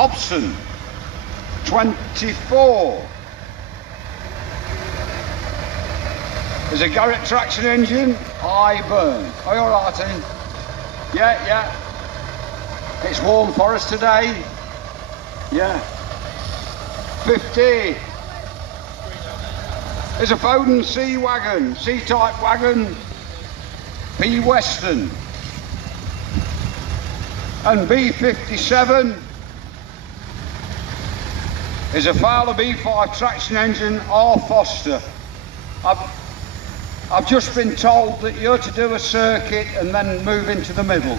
Hobson, 24. There's a Garrett traction engine, Iburn. Are you all right, Ian? Yeah. It's warm for us today. Yeah. 50. There's a Foden C-Wagon, C-type wagon, P Western. And B57 is a Fowler B5 traction engine, R Foster. I've just been told that you're to do a circuit and then move into the middle.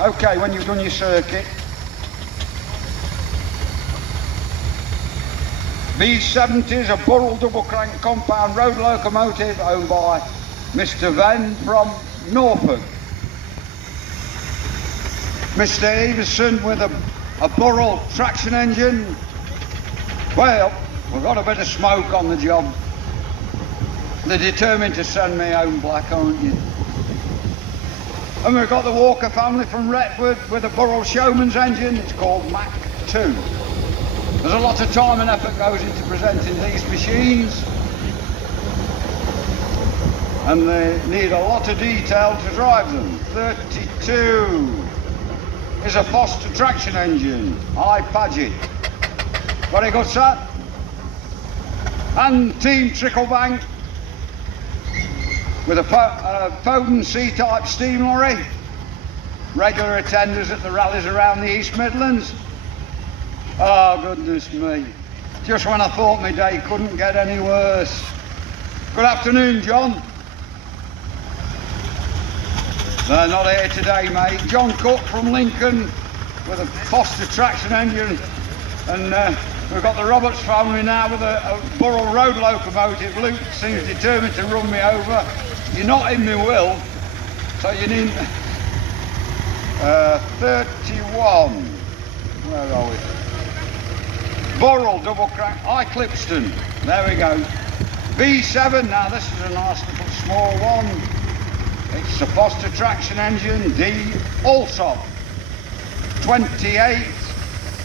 Okay, when you've done your circuit. B70 is a Burrell double crank compound road locomotive owned by Mr. Venn from Norfolk. Mr. Everson with a Burrell traction engine. Well, we've got a bit of smoke on the job. They're determined to send me home black, aren't you? And we've got the Walker family from Retford with a Burrell Showman's engine. It's called Mac 2. There's a lot of time and effort goes into presenting these machines. And they need a lot of detail to drive them. 32 is a Foster traction engine, I-Paget. Very good, sir. And Team Tricklebank with a Foden C-type steam lorry. Regular attenders at the rallies around the East Midlands. Oh, goodness me. Just when I thought my day couldn't get any worse. Good afternoon, John. They're not here today, mate. John Cook from Lincoln with a Foster traction engine. And we've got the Roberts family now with a Burrell road locomotive. Luke seems determined to run me over. You're not in my will, so you need 31. Where are we? Burrell double crank, Clipston. There we go. B7. Now this is a nice little small one. It's a Foster traction engine, D Allsop. 28.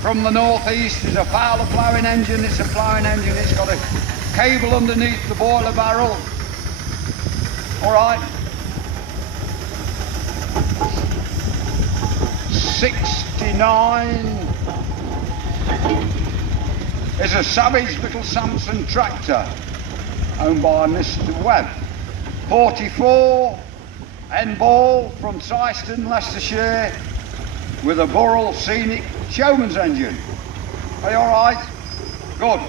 From the northeast is a Fowler ploughing engine. It's a ploughing engine. It's got a cable underneath the boiler barrel. All right. 69 is a Savage Little Samson tractor owned by Mr. Webb. 44 N-Ball from Syston, Leicestershire with a Burrell Scenic Showman's engine. Are you all right? Good.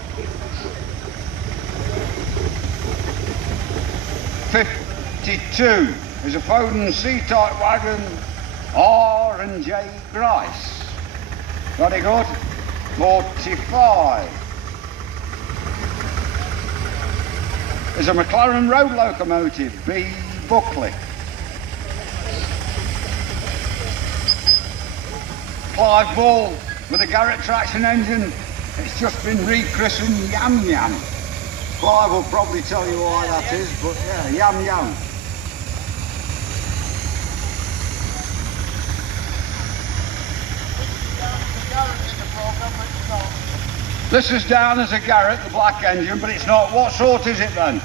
52 is a Foden C-type wagon, R&J Grice. Very good. 45 is a McLaren road locomotive, B Buckley. Clive Ball with a Garrett traction engine. It's just been rechristened Yam Yam. Clive will probably tell you why that is, but yeah, Yam Yam. This is down as a Garrett, the black engine, but it's not. What sort is it then?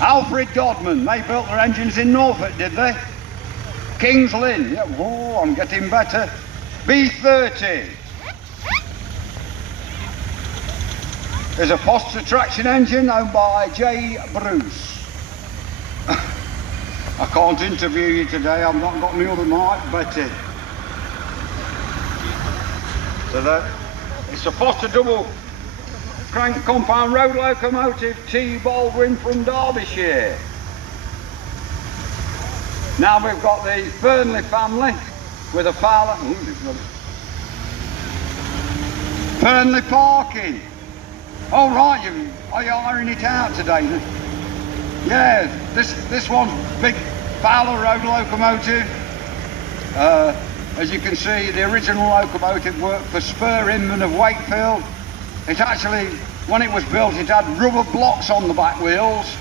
Alfred Dodman. They built their engines in Norfolk, did they? King's Lynn. Yeah, whoa, I'm getting better. B30 is a Foster traction engine owned by J. Bruce. I can't interview you today, I've not got my other mic, but so that it's a Foster double crank compound road locomotive, T. Baldwin from Derbyshire. Now we've got the Fernley family with a Fowler. Fernley Parking. Oh right, are you ironing it out today? Yeah, this one's big Fowler road locomotive. As you can see, the original locomotive worked for Spur Inman of Wakefield. It actually, when it was built, it had rubber blocks on the back wheels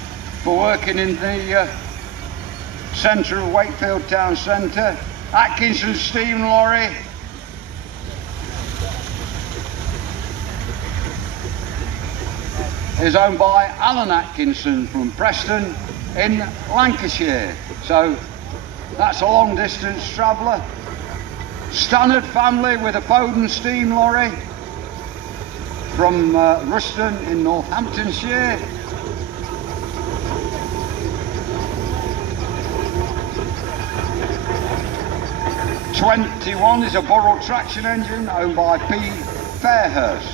for working in the centre of Wakefield town centre. Atkinson steam lorry. is owned by Alan Atkinson from Preston in Lancashire. So that's a long distance traveller. Stannard family with a Foden steam lorry from Ruston in Northamptonshire. '21 is a Burrell traction engine owned by P. Fairhurst.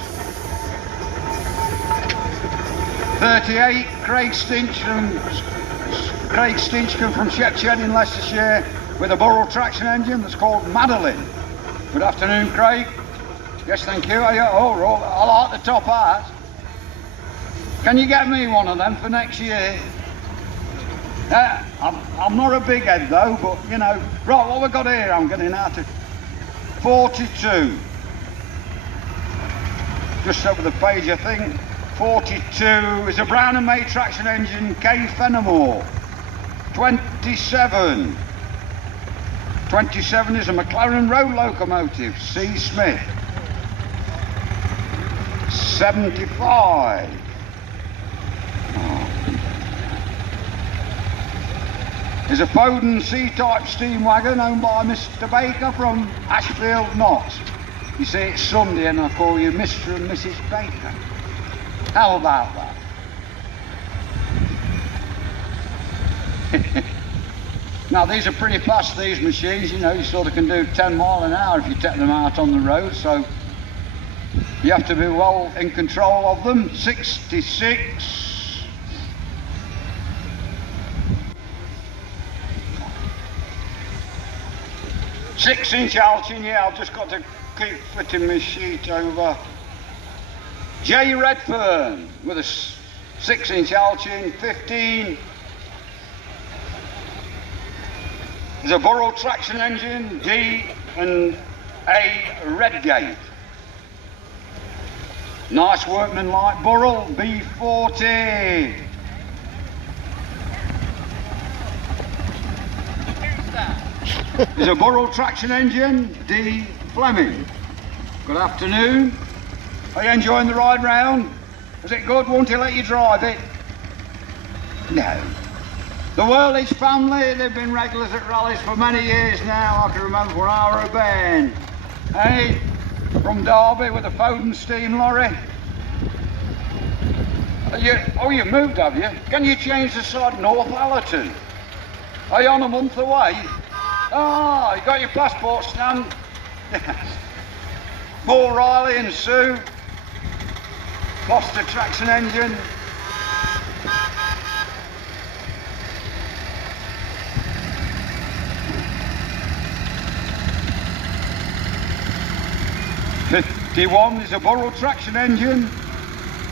38, Craig Stinchcombe from Shepshed in Leicestershire with a Burrell traction engine that's called Madeline. Good afternoon, Craig. Yes, thank you. Oh, I like the top hat. Can you get me one of them for next year? I'm not a big head though, but you know. Right, what we've got here, I'm getting out of 42. Just over the page, I think. 42 is a Brown and May traction engine, K. Fenimore. 27. 27 is a McLaren road locomotive, C. Smith. 75. Is a Foden C-type steam wagon owned by Mr. Baker from Ashfield, Notts. You see, it's Sunday and I call you Mr. and Mrs. Baker. How about that? Now these are pretty fast, these machines, you know, you sort of can do 10 mile an hour if you take them out on the road, so you have to be well in control of them. 66. Six-inch Alchin, yeah, I've just got to keep flipping my sheet over. J. Redfern with a 6-inch Alchin, 15. There's a Burrell traction engine, D and A Redgate. Nice workmanlike Burrell, B40. There's a Burrell traction engine, D Fleming. Good afternoon. Are you enjoying the ride round? Was it good? Won't he let you drive it? No. The Whirlage family, they've been regulars at rallies for many years now. I can remember when I were a bairn. Hey, from Derby with a Foden steam lorry. You moved, have you? Can you change the side North Allerton? Are you on a month away? Oh, you got your passport stamp? Yes. Paul Riley and Sue. Foster traction engine. '51 is a Burrell traction engine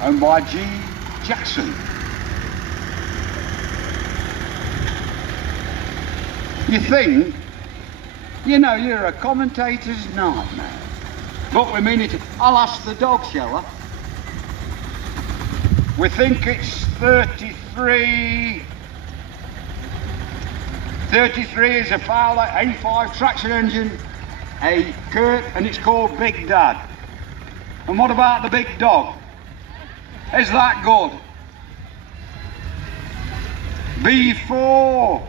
owned by G. Jackson. You think, you know, you're a commentator's nightmare. But we mean it. I'll ask the dog, shall I? We think it's 33. 33 is a Fowler A5 traction engine, a Kurt, and it's called Big Dad. And what about the big dog? Is that good? B4.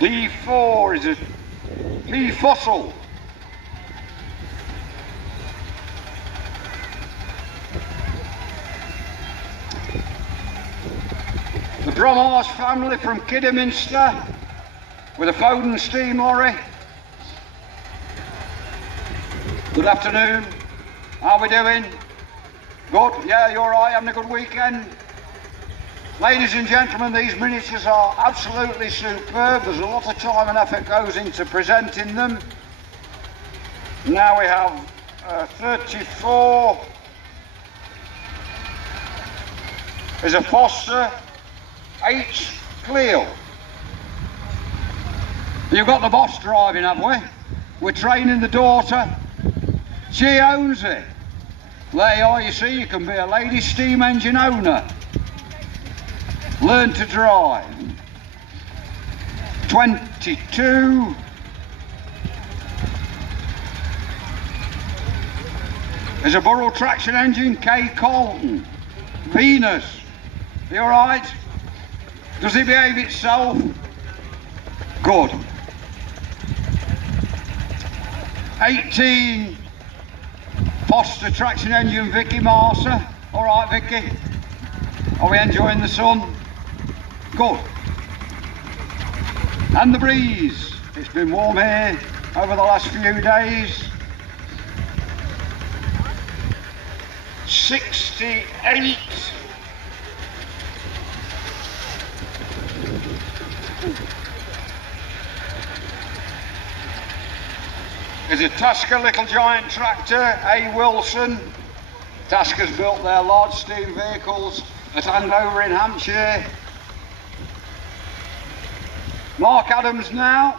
D4 is a P Fossil. The Bromhorse family from Kidderminster with a Foden steam lorry. Good afternoon. How are we doing? Good? Yeah, you all right? Having a good weekend? Ladies and gentlemen, these miniatures are absolutely superb. There's a lot of time and effort goes into presenting them. Now we have 34. There's a Foster H Cleo. You've got the boss driving, have we? We're training the daughter. She owns it. There you are, you see, you can be a lady steam engine owner. Learn to drive. 22. There's a Burrell traction engine, K. Colton. Venus. You alright? Does it behave itself? Good. 18 Foster traction engine, Vicky Marser. Alright, Vicky? Are we enjoying the sun? Good. And the breeze. It's been warm here over the last few days. 68. There's a Tasker Little Giant tractor, A. Wilson. Tasker's built their large steam vehicles at Andover in Hampshire. Mark Adams now,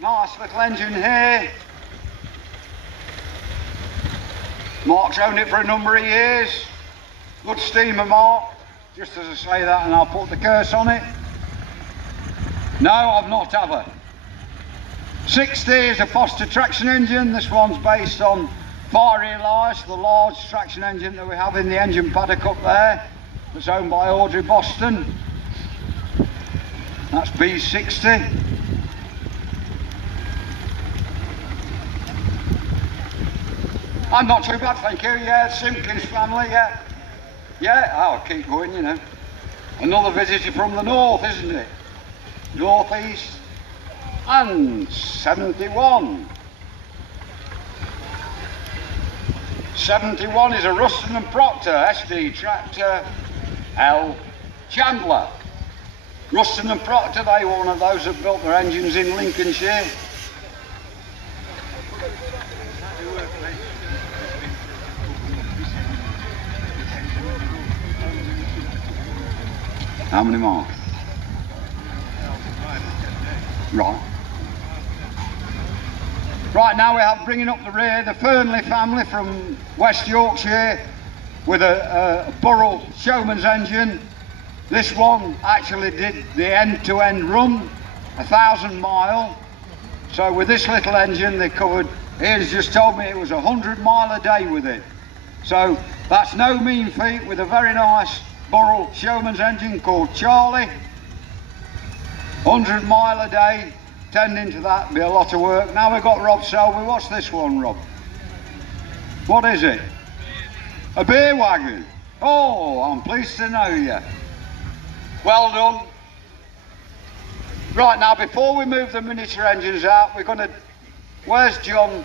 nice little engine here. Mark's owned it for a number of years. Good steamer, Mark. Just as I say that, and I'll put the curse on it. No, I've not ever. 60 is a Foster traction engine. This one's based on Fiery Elias, the large traction engine that we have in the engine paddock up there. That's owned by Audrey Boston. That's B60. I'm not too bad, thank you. Yeah, Simpkins family, yeah. Yeah, I'll keep going, you know. Another visitor from the north, isn't it? Northeast. And 71. 71 is a Ruston and Proctor SD tractor, L. Chandler. Ruston and Proctor, they were one of those that built their engines in Lincolnshire. How many more? Right. Right, now we have bringing up the rear the Fernley family from West Yorkshire with a Burrell Showman's engine. This one actually did the end-to-end run, 1,000 mile. So with this little engine they covered, Ian's just told me it was 100 mile a day with it. So that's no mean feat with a very nice Burrell Showman's engine called Charlie. 100 mile a day, tending to that, be a lot of work. Now we've got Rob Selby. What's this one, Rob? What is it? A beer wagon. Oh, I'm pleased to know you. Well done. Right, now before we move the miniature engines out, we're going to... Where's John?